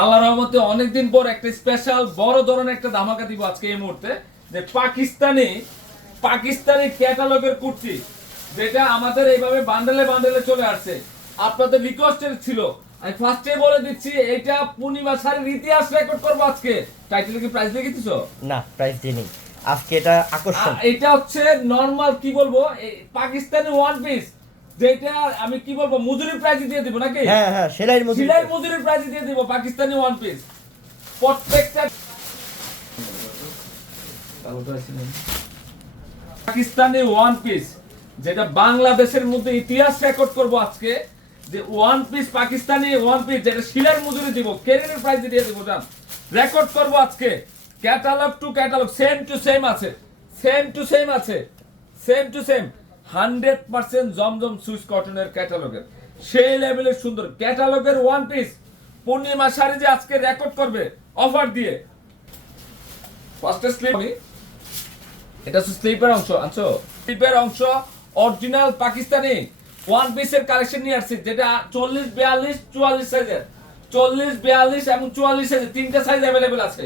আল্লাহ রহমতে অনেকদিন পর একটা স্পেশাল বড় ধরনের একটা ধামাকা দিব আজকে এই মুহূর্তে যে পাকিস্তানি পাকিস্তানি ক্যাটালগের কুর্তি যেটা আমাদের এইভাবে বান্ডেলে বান্ডেলে চলে আসছে। আপনাদের রিকোয়েস্টের ছিল। আমি ফার্স্টে বলে দিচ্ছি এটা পূর্ণিমা শাড়ির ইতিহাস রেকর্ড করব আজকে। টাইটেল কি প্রাইস লিখে দিছো না প্রাইস দিইনি। আজকে এটা আকর্ষণ। এটা হচ্ছে নর্মাল কি বলব পাকিস্তানি ওয়ান পিস যেটা আমি কি বলব দিয়ে দিব নাকি? হ্যাঁ হ্যাঁ সেলাই মজুরি। সিলাই মজুরির দিয়ে দিব পাকিস্তানি ওয়ান পিস প্রত্যেকটা পাকিস্তানি ওয়ান পিস যেটা বাংলাদেশের মধ্যে ইতিহাস রেকর্ড করব আজকে যে one piece Pakistani one piece যেটা শিলার মজুরি দিব কেরিয়ার প্রাইস দিয়ে দিব জান। রেকর্ড করব আজকে catalogue to catalogue same to same আছে সেম টু সেম আছে same to same hundred percent Zamzam Swiss কটনের ক্যাটালগের। সেই লেভেলের সুন্দর ক্যাটালগের ওয়ান পিস পূর্ণিমা শাড়ি যে আজকে রেকর্ড করবে অফার দিয়ে। ফার্স্টে এটা হচ্ছে স্লিপের অংশ, আনছো? স্লিপের অংশ অরিজিনাল পাকিস্তানি। ওয়ান পিসের কালেকশন নিয়ে আসছি, যেটা চল্লিশ, বিয়াল্লিশ, চুয়াল্লিশ সাইজের চল্লিশ, বিয়াল্লিশ এবং চুয়াল্লিশ সাইজের তিনটা সাইজ অ্যাভেলেবেল আছে।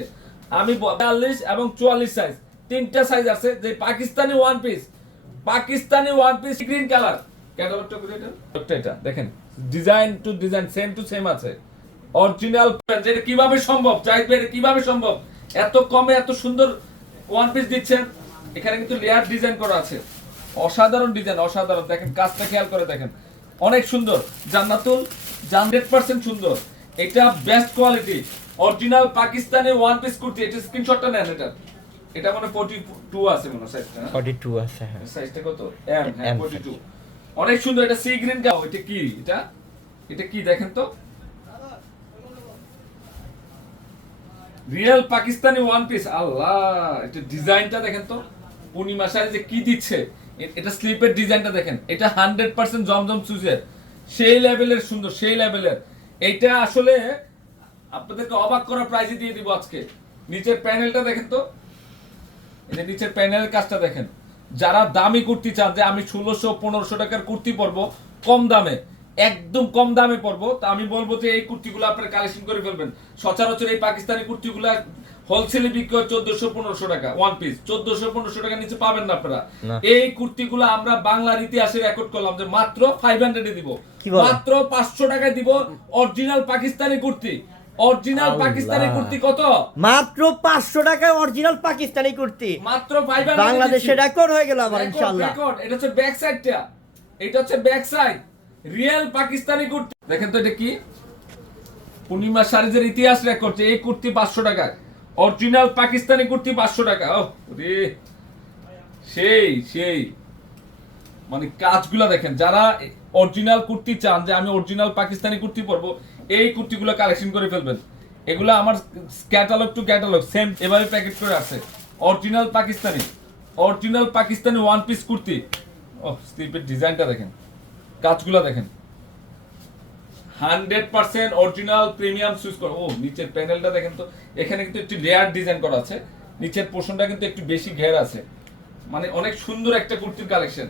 আমি বিয়াল্লিশ এবং চুয়াল্লিশ সাইজ তিনটা সাইজ আছে, যে Pakistani one piece Pakistani one piece green colour ক্যাটালগটা এটা? এটা, দেখেন। Design to design same to same আছে। অরিজিনাল যেটা কীভাবে সম্ভব, চাইবে এটা কীভাবে সম্ভব? এত কমে এত সুন্দর ওয়ান পিস দিচ্ছেন, এখানে কিন্তু লেয়ার ডিজাইন করা আছে। অসাধারণ ডিজাইন অসাধারণ। দেখেন, কাজটা খেয়াল করে দেখেন। অনেক সুন্দর। জান্নাতুল হান্ড্রেড পার্সেন্ট সুন্দর। এটা best quality original Pakistani one piece kurti, এটা স্ক্রিনশটটা নেন এটা। এটা মানে ফোর্টি টু আছে মনে সাইজটা ফর্টি টু আছে হ্যাঁ। সাইজটা কত? এম হ্যাঁ M ফোর্টি টু অনেক সুন্দর এটা সি গ্রিন গাও এটা কি? এটা? এটা কি দেখেন তো। Real Pakistani one piece Allah এটা ডিজাইনটা দেখেন তো। পূর্ণিমা শাড়ি যে কি দিচ্ছে এটা স্লিপের ডিজাইনটা দেখেন। এটা হান্ড্রেড পার্সেন্ট জমজম সুজের। সেই লেভেলের সুন্দর সেই লেভেলের। এইটা আসলে আপনাদেরকে অবাক করার প্রাইজে দিয়ে দিব আজকে। নিচের প্যানেলটা দেখেন তো। যে নিচের প্যানেলের কাজটা দেখেন। যারা দামি কুর্তি চান যে আমি ষোলোশো পনেরোশো টাকার কুর্তি পরবো কম দামে একদম কম দামে পরবো তা আমি বলব যে এই কুর্তিগুলো আপনারা কালেকশন করে ফেলবেন। সচরাচর এই পাকিস্তানি কুর্তিগুলো হোলসেলে বিক্রি হয় চোদ্দশো পনেরোশো টাকা ওয়ান পিস চোদ্দশো পনেরোশো টাকা নিচে পাবেন না আপনারা। এই কুর্তিগুলো আমরা বাংলার ইতিহাসে রেকর্ড করলাম যে মাত্র ফাইভ হান্ড্রেডে দিব। মাত্র পাঁচশো টাকায় দিব অরিজিনাল পাকিস্তানি কুর্তি। অরিজিনাল। পাকিস্তানি কুর্তি কত? মাত্র পাঁচশো টাকায় অরিজিনাল পাকিস্তানি কুর্তি মাত্র বাংলাদেশে রেকর্ড হয়ে গেল আবার ইনশাআল্লাহ। রেকর্ড এটা হচ্ছে ব্যাক সাইডটা এটা হচ্ছে back side real Pakistani kurti দেখেন তো এটা কি? পূর্ণিমা শাড়িজের ইতিহাস রেকর্ড এই কুর্তি পাঁচশো টাকা অরিজিনাল পাকিস্তানি কুর্তি পাঁচশো টাকা। ও রে সেই সেই। মানে কাজগুলো দেখেন যারা অরিজিনাল কুর্তি চান যে আমি অরিজিনাল পাকিস্তানি কুর্তি পরবো এই কুর্তিগুলো কালেকশন করে ফেলবেন। এগুলো আমার ক্যাটালগ টু ক্যাটালগ সেম এভাবে প্যাকেট করে আছে। Original Pakistani original Pakistani one piece kurti. ও স্লিপের ডিজাইনটা দেখেন, কাজগুলো দেখেন। Hundred percent original premium Swiss করা। ও নিচের প্যানেলটা দেখেন তো, এখানে কিন্তু একটু লেয়ার ডিজাইন করা আছে। নিচের পোর্শনটা কিন্তু একটু বেশি ঘের আছে। মানে অনেক সুন্দর একটা কুর্তির কালেকশন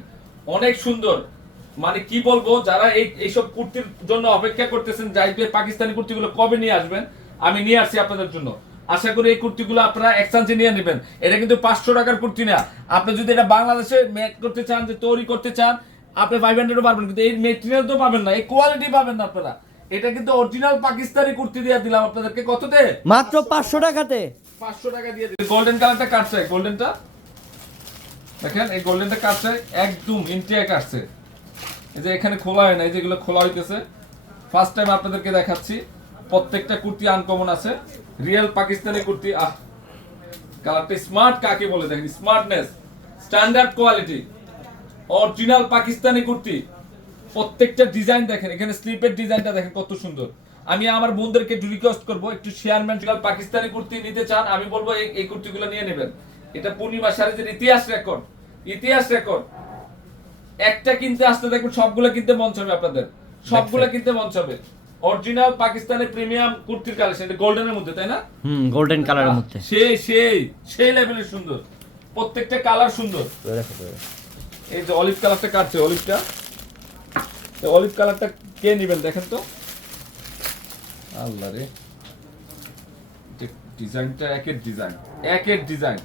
অনেক সুন্দর। মানে কি বলব যারা এই এইসব কুর্তির জন্য অপেক্ষা করতেছেন যাইবে পাকিস্তানি কুর্তিগুলো কবে নিয়ে আসবেন আমি নিয়ে আসছি আপনাদের জন্য। আশা করি এই কুর্তিগুলো আপনারা এক্সচেঞ্জে নিয়ে নেবেন। এটা কিন্তু পাঁচশো টাকার কুর্তি না। আপনি যদি এটা বাংলাদেশে মেক করতে চান যে তৈরি করতে চান আপনি ফাইভ হান্ড্রেডও পারবেন কিন্তু এই মেটেরিয়াল তো পাবেন না এই কোয়ালিটি পাবেন না আপনারা। এটা কিন্তু অরিজিনাল পাকিস্তানি কুর্তি দিয়ে দিলাম আপনাদেরকে। কততে? মাত্র পাঁচশো টাকাতে। পাঁচশো টাকা দিয়ে দিলাম। গোল্ডেন কালারটা কাটছে গোল্ডেনটা দেখেন এই গোল্ডেনটা কাটছে একদম ইন্টিয়া কাটছে এই যে এখানে খোলা হয় না, এই যেগুলো খোলা হইতেছে ফার্স্ট টাইম আপনাদেরকে দেখাচ্ছি, প্রত্যেকটা কুর্তি আনকমন আছে রিয়েল পাকিস্তানি কুর্তি, আহ কালারটা স্মার্ট কাকে বলে দেখেন smartness standard quality original Pakistani kurti, প্রত্যেকটা ডিজাইন দেখেন, এখানে স্লিপের ডিজাইনটা দেখেন কত সুন্দর। আমি আমার বোনদেরকে রিকোয়েস্ট করব, একটু শেয়ারম্যান পাকিস্তানি কুর্তি নিতে চান, আমি বলব এই কুর্তিগুলো নিয়ে নেবেন। এটা পূর্ণিমা শাড়িজের ইতিহাস রেকর্ড ইতিহাস রেকর্ড একটা কিনতে আসতে দেখবেন সবগুলো কিনতে মন চাবে আপনাদের। সবগুলো কিনতে মন চাবে অরিজিনাল পাকিস্তানের প্রিমিয়াম কুর্তির কালেকশন এটা গোল্ডেনের মধ্যে তাই না? হুম গোল্ডেন কালারের মধ্যে। সেই সেই সেই লেভেলের সুন্দর। প্রত্যেকটা কালার সুন্দর। এই যে অলিভ কালারটা কাটছে অলিভটা অলিভ কালারটা কে নেবেন দেখেন তো? আল্লাহ রে। ডিজাইনটা একের ডিজাইন একের ডিজাইন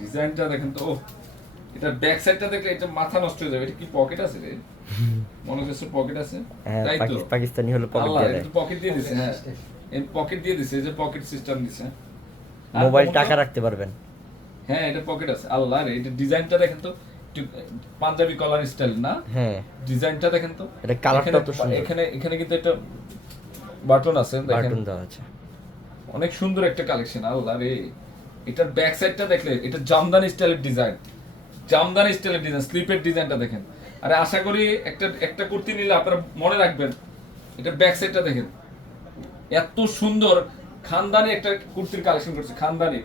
ডিজাইনটা দেখেন তো এটার ব্যাক সাইডটা দেখলে এটা মাথা নষ্ট হয়ে যাবে এটা কি পকেট আছে রে? মনে হচ্ছে পকেট আছে। হ্যাঁ তাই তো? পাকিস্তানি হলো পকেট দিয়ে দেয়। পকেট দিয়ে দিছে হ্যাঁ। এই পকেট দিয়ে দিছে এই যে পকেট সিস্টেম দিছে। মোবাইল টাকা রাখতে পারবেন। হ্যাঁ এটা পকেট আছে। আল্লাহ রে এটা ডিজাইনটা দেখেন তো পাঞ্জাবি কলার স্টাইল না? হ্যাঁ। ডিজাইনটা দেখেন তো। এটা কালারটা তো সুন্দর। এখানে এখানে কিন্তু একটা বাটন আছে দেখেন। বাটন দেওয়া আছে। অনেক সুন্দর একটা কালেকশন আল্লাহ রে। এটার ব্যাক সাইডটা দেখলে, এটা জামদানি স্টাইলের ডিজাইন জামদানি স্টাইলের ডিজাইন স্লিপের ডিজাইনটা দেখেন। আরে আশা করি একটা একটা কুর্তি নিলে আপনারা মনে রাখবেন, এটার ব্যাক সাইডটা দেখেন। এত সুন্দর খানদানি একটা কুর্তির কালেকশন করছি, খানদানি।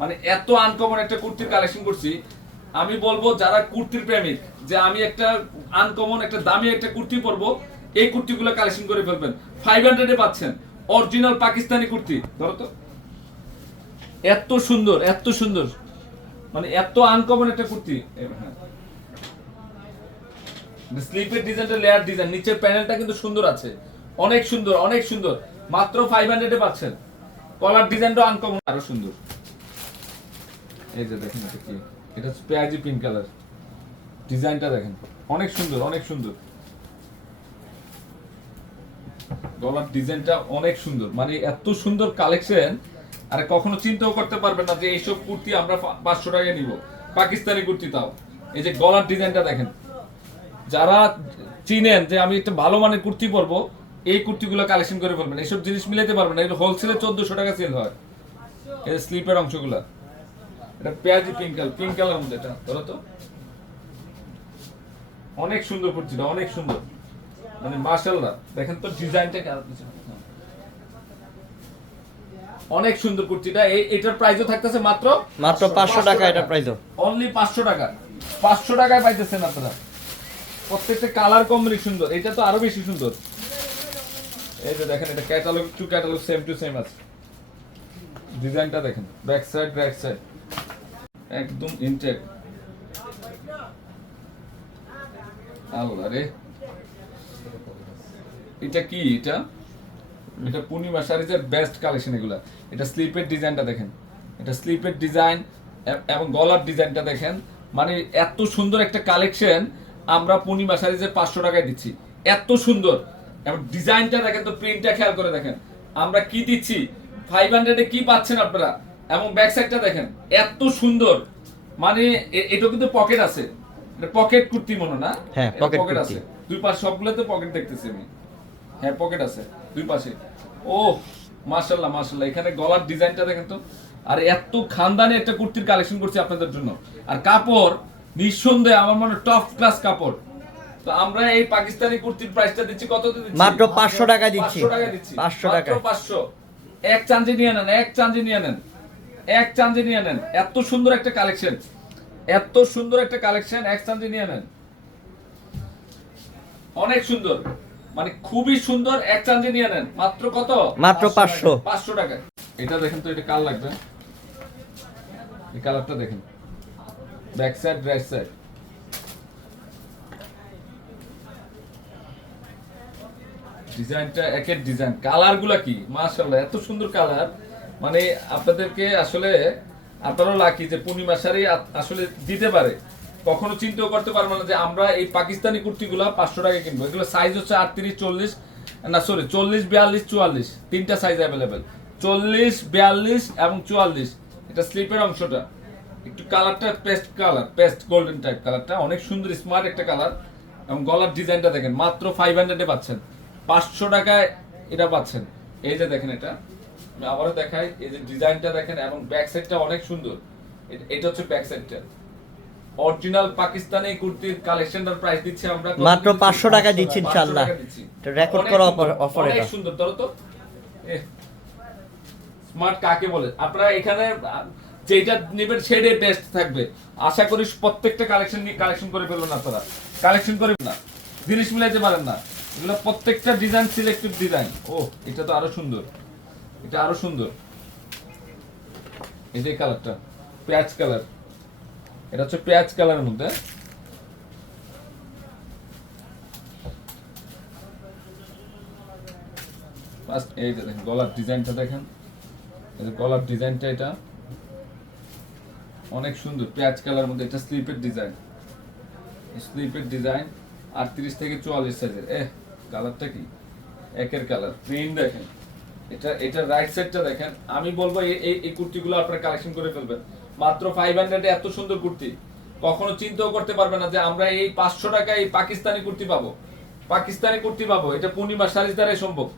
মানে এত আনকমন একটা কুর্তির কালেকশন করছি। আমি বলব, যারা কুর্তির প্রেমিক, যে আমি একটা আনকমন একটা দামি একটা কুর্তি পরবো, এই কুর্তিগুলো কালেকশন করে ফেলবেন। ফাইভ হান্ড্রেডে পাচ্ছেন। অরিজিনাল পাকিস্তানি কুর্তি। ধরো তো। এত সুন্দর এত সুন্দর। মানে এত আনকমন একটা কুর্তি। স্লিপের ডিজাইনটা লেয়ার ডিজাইন নিচের প্যানেলটা কিন্তু সুন্দর আছে। অনেক সুন্দর অনেক সুন্দর। মাত্র ফাইভ হান্ড্রেডে পাচ্ছেন। কলার ডিজাইনটা আনকমন আরও সুন্দর। এই যে দেখেন এটা কি? এটা পেঁয়াজি পিঙ্ক কালার ডিজাইনটা দেখেন। অনেক সুন্দর অনেক সুন্দর। গলার ডিজাইনটা অনেক সুন্দর। মানে এত সুন্দর কালেকশন আর কখনো চিন্তাও করতে পারবেন না যে এইসব কুর্তি আমরা পাঁচশো টাকায় নিব। পাকিস্তানি কুর্তি তাও। এই যে গলার ডিজাইনটা দেখেন। যারা চিনেন যে আমি একটা ভালো মানের কুর্তি পরবো, এই কুর্তিগুলো কালেকশন করে ফেলবেন। এইসব জিনিস মিলাতে পারবেন এটা হোলসেলে চোদ্দশো টাকা সেল হয়। এই স্লিপের অংশগুলো। এটা পেঁয়াজি পিঙ্ক কালার পিঙ্ক কালার মধ্যে এটা, ধরো তো। অনেক সুন্দর কুর্তিটা, অনেক সুন্দর। মানে মাশাআল্লাহ। দেখেন তো ডিজাইনটা অনেক সুন্দর কুর্তিটা। এটার প্রাইসও থাকতেছে মাত্র মাত্র পাঁচশো টাকা এটা প্রাইস অনলি পাঁচশো টাকা। পাঁচশো টাকায় পাইতেছেন আপনারা। প্রত্যেকটা কালার কম্বিনেশন সুন্দর। এটা তো আরও বেশি সুন্দর। এই যে দেখেন এটা catalogue to catalogue same to same আছে। ডিজাইনটা দেখেন। ব্যাক সাইড ব্যাক সাইড একদম ইনটেক আল্লাহ রে। এটা কি এটা? এটা পূর্ণিমা শাড়িজের বেস্ট কালেকশন এগুলা। এটা স্লিপের ডিজাইনটা দেখেন। এটা স্লিপের ডিজাইন এবং গলার ডিজাইনটা দেখেন। মানে এত সুন্দর একটা কালেকশন আমরা পূর্ণিমা শাড়িজের পাঁচশো টাকায় দিচ্ছি। এত সুন্দর। এবং ডিজাইনটা দেখেন তো প্রিন্টটা খেয়াল করে দেখেন। আমরা কি দিচ্ছি? ফাইভ হান্ড্রেডে কি পাচ্ছেন আপনারা? এবং ব্যাক সাইডটা দেখেন এত সুন্দর। মানে এটা কিন্তু পকেট আছে। এটা পকেট কুর্তি মনে না? হ্যাঁ, পকেট। আছে। দুই পাশ সবগুলোতে পকেট দেখতেছি আমি। হ্যাঁ পকেট আছে দুই পাশে। ও মাশাল্লাহ মাশাল্লাহ এখানে গলার ডিজাইনটা দেখেন তো। আর এত খানদানি একটা কুর্তির কালেকশন করছি আপনাদের জন্য। আর কাপড় নিঃসন্দেহে আমার মনে টপ ক্লাস কাপড়। তো আমরা এই পাকিস্তানি কুর্তির প্রাইসটা দিচ্ছি কত দিচ্ছি? মাত্র 500 টাকা দিচ্ছি। 500 টাকা দিচ্ছি। 500 মাত্র টাকা। 500 এক চাঞ্জি নিয়ে নেন এক চাঞ্জি নিয়ে নেন। এক চাঞ্জি নিয়ে নেন। এত সুন্দর একটা কালেকশন এত সুন্দর একটা কালেকশন এক চাঞ্জি নিয়ে নেন। অনেক সুন্দর। মানে খুবই সুন্দর এক চাঞ্জি নিয়ে নেন। মাত্র কত? মাত্র 500 পাঁচশো। টাকা। এটা দেখেন তো এটা কার লাগবে? এই কালারটা দেখেন। Back side right side. ডিজাইনটা একের ডিজাইন। কালারগুলা কি? মাশাল্লাহ এত সুন্দর কালার। মানে আপনাদেরকে আসলে আপনারাও লাকি যে পূর্ণিমা শাড়ি আ- আসলে দিতে পারে। কখনো চিন্তাও করতে পারব না যে আমরা এই পাকিস্তানি কুর্তিগুলো পাঁচশো টাকা কিনবো। এগুলো সাইজ হচ্ছে আটত্রিশ, চল্লিশ, না সরি চল্লিশ, বিয়াল্লিশ, চুয়াল্লিশ। তিনটা সাইজ অ্যাভেলেবেল চল্লিশ, বিয়াল্লিশ এবং চুয়াল্লিশ। এটা স্লিপের অংশটা। একটু কালারটা paste colour paste golden type কালারটা অনেক সুন্দর স্মার্ট একটা কালার এবং গলার ডিজাইনটা দেখেন, মাত্র ফাইভ হান্ড্রেডে পাচ্ছেন। পাঁচশো টাকায় এটা পাচ্ছেন। এই যে দেখেন এটা। আমি আবারও দেখাই, এই যে ডিজাইনটা দেখেন, এবং ব্যাক সাইডটা অনেক সুন্দর। এটা হচ্ছে ব্যাক সাইডটা অরিজিনাল পাকিস্তানি কুর্তির কালেকশনটার প্রাইস দিচ্ছি আমরা মাত্র দিচ্ছি? 500 টাকা দিচ্ছি ইনশাআল্লাহ। এটা অনেক করা offer- offer অনেক এটা। সুন্দর ধরো তো। স্মার্ট কাকে বলে? আপনারা এখানে যেটা নেবেন সেটাই বেস্ট থাকবে। আশা করি প্রত্যেকটা কালেকশন নিয়ে কালেকশন করে ফেলবেন আপনারা। কালেকশন করে না। জিনিস মিলাইতে পারেন না। এগুলো প্রত্যেকটা ডিজাইন সিলেক্টিভ ডিজাইন ও এটা তো আরও সুন্দর। এটা আরও সুন্দর। এই যে কালারটা পেঁয়াজ কালার এটা হচ্ছে পেঁয়াজ কালারের মধ্যে। First, এই দেখেন, গলার ডিজাইনটা দেখেন। এই যে গলার ডিজাইনটা এটা। অনেক সুন্দর, পেঁয়াজ কালার মধ্যে। এটা স্লিপের ডিজাইন। স্লিপের ডিজাইন, আটত্রিশ থেকে চুয়াল্লিশ সাইজের। এ কালারটা কি? একের কালার। প্রিন্ট দেখেন। এটা এটা রাইট সাইডটা দেখেন। আমি বলব এই- এই কুর্তিগুলো আপনারা কালেকশন করে ফেলবেন। মাত্র ফাইভ হান্ড্রেডে এত সুন্দর কুর্তি। কখনো চিন্তাও করতে পারবে না যে আমরা এই পাঁচশো টাকায় এই পাকিস্তানি কুর্তি পাবো। পাকিস্তানি কুর্তি পাবো। এটা পূর্ণিমা শাড়ির দ্বারাই সম্ভব।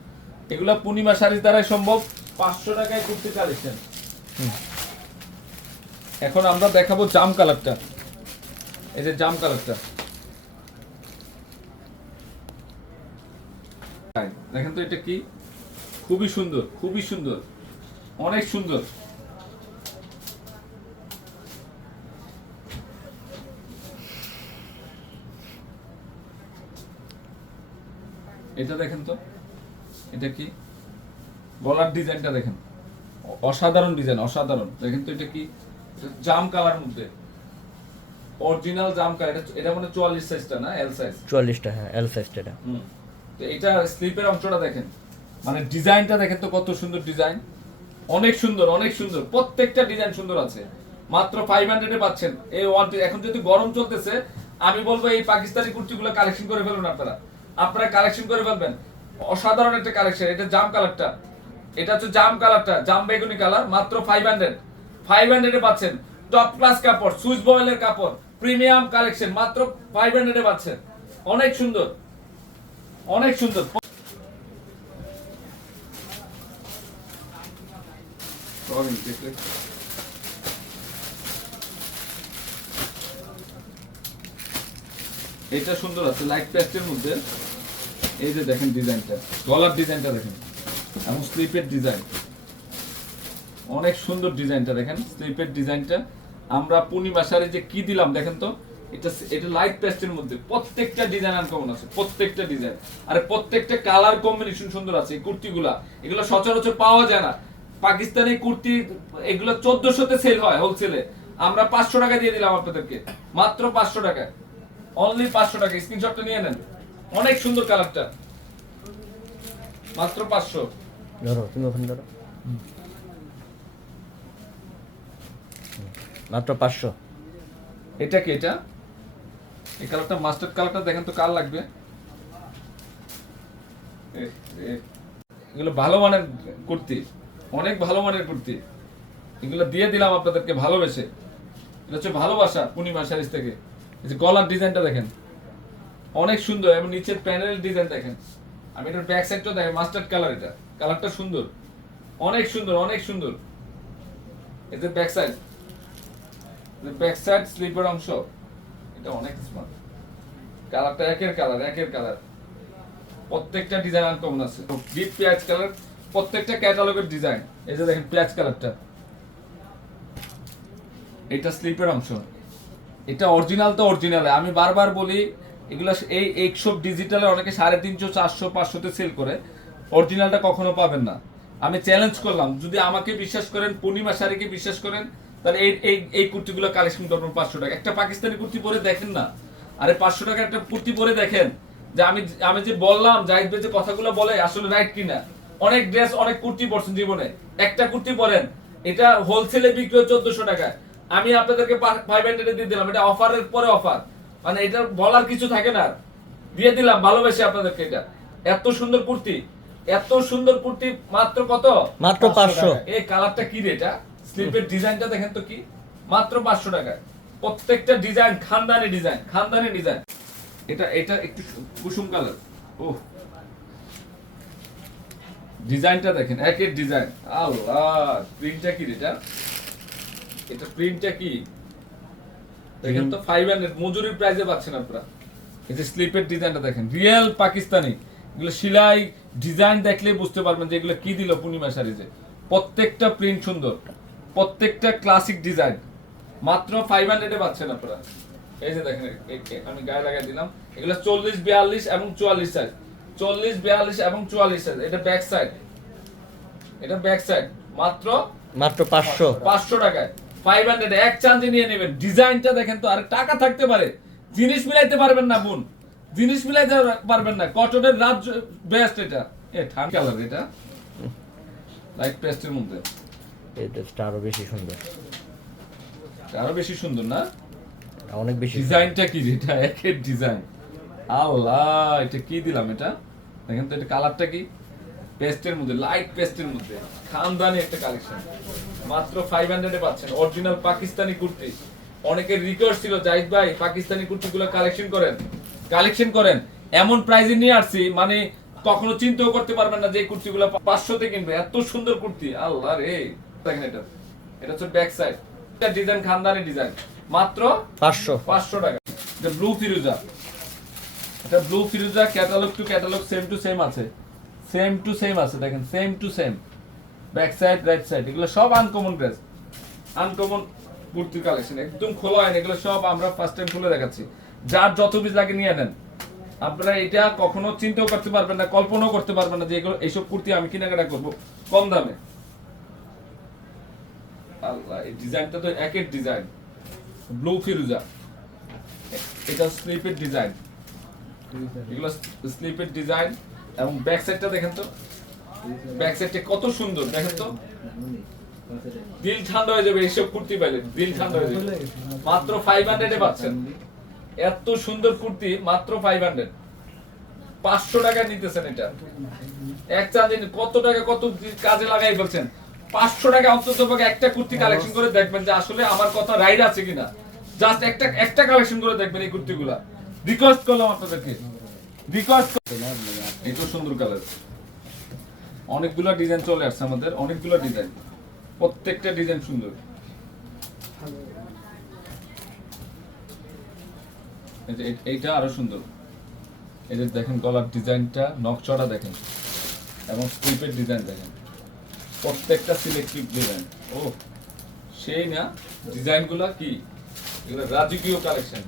এগুলো পূর্ণিমা শাড়ির দ্বারাই সম্ভব। পাঁচশো টাকায় কুর্তি কালেকশন। এখন আমরা দেখাবো জাম কালারটা। এই যে জাম কালারটা। দেখেন তো এটা কি? খুবই সুন্দর খুবই সুন্দর। অনেক সুন্দর। এটা দেখেন তো। এটা কি? গলার ডিজাইনটা দেখেন। অসাধারণ ডিজাইন অসাধারণ। দেখেন তো এটা কি? জাম কালার মধ্যে। অরিজিনাল জাম কালার। এটা এটা মানে চুয়াল্লিশ সাইজটা না? এল সাইজ চুয়াল্লিশটা হ্যাঁ এল সাইজটা এটা। হুম। তো এটা স্লিপের অংশটা দেখেন। মানে ডিজাইনটা দেখেন তো কত সুন্দর ডিজাইন। অনেক সুন্দর অনেক সুন্দর। প্রত্যেকটা ডিজাইন সুন্দর আছে। মাত্র ফাইভ হান্ড্রেডে পাচ্ছেন। এই ওয়ান এখন যদি গরম চলতেছে আমি বলব এই পাকিস্তানি কুর্তিগুলো কালেকশন করে ফেলুন আপনারা। আপনারা কালেকশন করে ফেলবেন। অসাধারণ একটা কালেকশন এটা জাম কালারটা এটা হচ্ছে জাম কালারটা জাম বেগুনি কালার মাত্র ফাইভ হান্ড্রেড ফাইভ হান্ড্রেডে পাচ্ছেন। টপ ক্লাস কাপড় সুইচ বয়েলের কাপড় প্রিমিয়াম কালেকশন মাত্র ফাইভ হান্ড্রেডে পাচ্ছেন। অনেক সুন্দর। অনেক সুন্দর। এটা সুন্দর আছে লাইট পেস্টের মধ্যে। এই যে দেখেন ডিজাইনটা, গলার ডিজাইনটা দেখেন, এবং স্লিপের ডিজাইন। অনেক সুন্দর ডিজাইনটা দেখেন, স্লিপের ডিজাইনটা। আমরা পূর্ণিমা শাড়ি যে কি দিলাম দেখেন তো, এটা এটা লাইট পেস্টের মধ্যে প্রত্যেকটা ডিজাইন আনকমন আছে, প্রত্যেকটা ডিজাইন আর প্রত্যেকটা কালার কম্বিনেশন সুন্দর আছে, এই কুর্তিগুলা। এগুলো সচরাচর পাওয়া যায় না। পাকিস্তানি কুর্তি, এগুলো চোদ্দশোতে সেল হয় হোলসেলে আমরা পাঁচশো টাকা দিয়ে দিলাম আপনাদেরকে, মাত্র পাঁচশো টাকায়। অনলি পাঁচশো টাকা স্ক্রিনশটটা নিয়ে নেন। অনেক সুন্দর কালারটা। মাত্র পাঁচশো। ধরো তুমি ওখানে ধরো। মাত্র পাঁচশো। এটা কি এটা? এই কালারটা মাস্টার্ড কালারটা দেখেন তো কার লাগবে? এগুলো ভালো মানের কুর্তি। অনেক ভালো মানের কুর্তি। এগুলো দিয়ে দিলাম আপনাদেরকে ভালোবেসে। এটা হচ্ছে ভালোবাসা পূর্ণিমা শাড়িজ থেকে। এই যে গলার ডিজাইনটা দেখেন। অনেক সুন্দর, এবং নিচের প্যানেল ডিজাইন দেখেন। আমি এটার ব্যাক সাইডটা দেখেন মাস্টার্ড কালার এটা। কালারটা সুন্দর। অনেক সুন্দর অনেক সুন্দর। যে ব্যাক সাইড ব্যাক সাইড স্লিপার অংশ। এটা অনেক স্মার্ট কালারটা একের কালার একের কালার প্রত্যেকটা ডিজাইন আনকমন আছে। ডিপ পেঁয়াজ কালার প্রত্যেকটা ক্যাটালগের ডিজাইন এই যে দেখেন পেঁয়াজ কালারটা এটা স্লিপের অংশ। এটা অরিজিনাল তো অরিজিনাল আমি বারবার বলি এগুলো এই এইসব ডিজিটালে অনেকে সাড়ে তিনশো, চারশো, পাঁচশোতে সেল করে। অরিজিনালটা কখনো পাবেন না। আমি চ্যালেঞ্জ করলাম, যদি আমাকে বিশ্বাস করেন, পূর্ণিমা শাড়িকে বিশ্বাস করেন, তাহলে এই এই এই কুর্তিগুলো কালেকশন করবেন পাঁচশো টাকা। একটা পাকিস্তানি কুর্তি পরে দেখেন না। আরে পাঁচশো টাকা একটা কুর্তি পরে দেখেন, যে আমি আমি যে বললাম, জাহিদ যে কথাগুলো বলে, আসলে রাইট কিনা। অনেক ড্রেস অনেক কুর্তি পরছেন জীবনে। একটা কুর্তি পরেন, এটা হোলসেলে বিক্রি হয় চোদ্দশো টাকায়। আমি আপনাদেরকে ফাইভ হান্ড্রেডে দিয়ে দিলাম, এটা অফারের পরে অফার মানে এটা বলার কিছু থাকে না। দিয়ে দিলাম ভালোবেসে আপনাদেরকে এটা। এত সুন্দর কুর্তি। এত সুন্দর কুর্তি মাত্র কত? মাত্র পাঁচশো এই কালারটা কি রে এটা? স্লিপের ডিজাইনটা দেখেন তো কি? মাত্র পাঁচশো টাকায় প্রত্যেকটা ডিজাইন খানদানি ডিজাইন খানদানি ডিজাইন। এটা এটা একটু কুসুম কালার। ও ডিজাইনটা দেখেন একের ডিজাইন। আল্লাহ প্রিন্টটা কি রে এটা? এটা প্রিন্টটা কি? দেখেন তো ফাইভ হান্ড্রেড মজুরির প্রাইসে পাচ্ছেন আপনারা। এই যে স্লিপের ডিজাইনটা দেখেন রিয়েল পাকিস্তানি। এগুলো সেলাই ডিজাইন দেখলে বুঝতে পারবেন যে এগুলো কি দিল পূর্ণিমা শাড়িতে। প্রত্যেকটা প্রিন্ট সুন্দর প্রত্যেকটা ক্লাসিক ডিজাইন মাত্র ফাইভ হান্ড্রেডে পাচ্ছেন আপনারা। এই যে দেখেন আমি গায়ে লাগাই দিলাম। এগুলো চল্লিশ বিয়াল্লিশ এবং চুয়াল্লিশ সাইজ চল্লিশ বিয়াল্লিশ এবং চুয়াল্লিশ সাইজ এটা ব্যাক সাইড এটা ব্যাক সাইড মাত্র মাত্র পাঁচশো। পাঁচশো টাকায়। ফাইভ হান্ড্রেড এক চান্সে নিয়ে নেবেন। ডিজাইনটা দেখেন তো আর টাকা থাকতে পারে। জিনিস মিলাইতে পারবেন না বোন। জিনিস মিলাইতে পারবেন না। কটনের রাজ্য বেস্ট এটা। এ ঠান্ডা কালার এটা। লাইট পেস্টের মধ্যে। ড্রেসটা আরও বেশি সুন্দর। আরও বেশি সুন্দর না? অনেক বেশি ডিজাইনটা কি এটা একের ডিজাইন আল্লাহ এটা কি দিলাম এটা? দেখেন তো এটা কালারটা কি? পেস্টের মধ্যে লাইট পেস্টের মধ্যে। খানদানি একটা কালেকশন মাত্র ফাইভ হান্ড্রেডে পাচ্ছেন। অরিজিনাল পাকিস্তানি কুর্তি। অনেকের রিকোয়েস্ট ছিল জাহিদ ভাই পাকিস্তানি কুর্তিগুলো কালেকশন করেন। কালেকশন করেন। এমন প্রাইজে নিয়ে আসছি মানে কখনো চিন্তাও করতে পারবেন না যে কুর্তিগুলো পাঁচশোতে কিনবে। এত সুন্দর কুর্তি। আল্লাহ রে। দেখেন এটা। এটা হচ্ছে ব্যাক সাইড এটা ডিজাইন খানদানি ডিজাইন মাত্র পাঁচশো। পাঁচশো টাকা। এটা ব্লু ফিরোজা এটা blue Firoza catalogue to catalogue same to same আছে। সেম টু সেম আছে দেখেন same to same back side right side এগুলো সব আনকমন ড্রেস আনকমন কুর্তির কালেকশন একদম খোলা হয় এগুলো সব আমরা ফার্স্ট টাইম খুলে দেখাচ্ছি। যার যত পিস লাগে নিয়ে নেন। আপনারা এটা কখনো চিন্তাও করতে পারবেন না কল্পনাও করতে পারবেন না যে এগুলো এইসব কুর্তি আমি কেনাকাটা করব কম দামে। আল্লাহ এই ডিজাইনটা তো একের ডিজাইন। ব্লু ফিরোজা এটা স্লিপের ডিজাইন এগুলো স্লিপের ডিজাইন এবং ব্যাক সাইডটা দেখেন তো। ব্যাক সাইডটা কত সুন্দর, দেখেন তো। দিল ঠান্ডা হয়ে যাবে, এইসব কুর্তি পাইলে দিল ঠান্ডা হয়ে যাবে। মাত্র ফাইভ হান্ড্রেডে পাচ্ছেন। এত সুন্দর কুর্তি, মাত্র ফাইভ হান্ড্রেড পাঁচশো টাকা নিতেছেন এটা। এক চাঁদিন কত টাকা, কত কাজে লাগাই ফেলছেন। পাঁচশো টাকা অন্তত একটা কুর্তি কালেকশন করে দেখবেন যে আসলে আমার কথা রাইড আছে কিনা। জাস্ট একটা একটা কালেকশন করে দেখবেন এই কুর্তিগুলা। রিকোয়েস্ট করলাম আপনাদেরকে। রিকোয়েস্ট এটা সুন্দর কালার অনেকগুলো ডিজাইন চলে আসছে আমাদের, অনেকগুলো ডিজাইন প্রত্যেকটা ডিজাইন সুন্দর। এই এইটা আরও সুন্দর। যে দেখেন গলার ডিজাইনটা নকচড়া দেখেন। এবং স্লিপের ডিজাইন দেখেন। প্রত্যেকটা সিলেক্টিভ ডিজাইন ও, সেই না, ডিজাইনগুলো কি? এগুলো রাজকীয় কালেকশন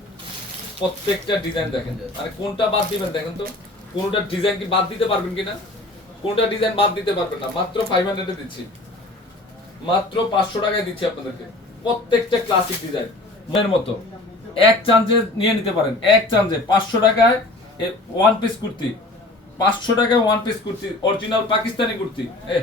প্রত্যেকটা ডিজাইন দেখেন। মানে কোনটা বাদ দিবেন দেখেন তো? কোনটা ডিজাইন কি বাদ দিতে পারবেন কিনা? কোনটা ডিজাইন বাদ দিতে পারবেন না? মাত্র ফাইভ হান্ড্রেডে দিচ্ছি। মাত্র পাঁচশো টাকায় দিচ্ছি আপনাদেরকে। প্রত্যেকটা ক্লাসিক ডিজাইন মনের মতো। এক চান্সে নিয়ে নিতে পারেন। এক চান্সে পাঁচশো টাকায় ওয়ান পিস কুর্তি। পাঁচশো টাকায় one piece kurti. Original Pakistani kurti. এ।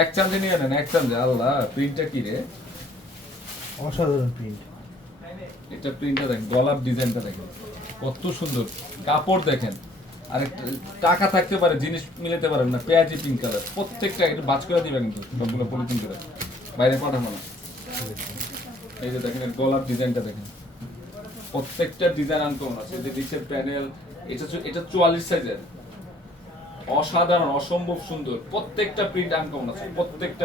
এক চান্সে নিয়ে নেন এক চান্সে আল্লাহ প্রিন্টটা কি রে? অসাধারণ প্রিন্ট এটা প্রিন্টটা দেখেন গলার ডিজাইনটা দেখেন। কত সুন্দর। কাপড় দেখেন, আর টাকা থাকতে পারে, জিনিস মিলাতে পারেন না, পেঁয়াজি পিঙ্ক কালার প্রত্যেকটা একটু বাজ করে দিবেন কিন্তু, সবগুলো পলিথিন করে। বাইরে পাঠাবো না। এই যে দেখেন গলার ডিজাইনটা দেখেন। প্রত্যেকটা ডিজাইন আনকমন আছে। যে নিচের প্যানেল এটা এটা চুয়াল্লিশ সাইজের অসাধারণ, অসম্ভব সুন্দর। প্রত্যেকটা প্রিন্ট আনকমন আছে। প্রত্যেকটা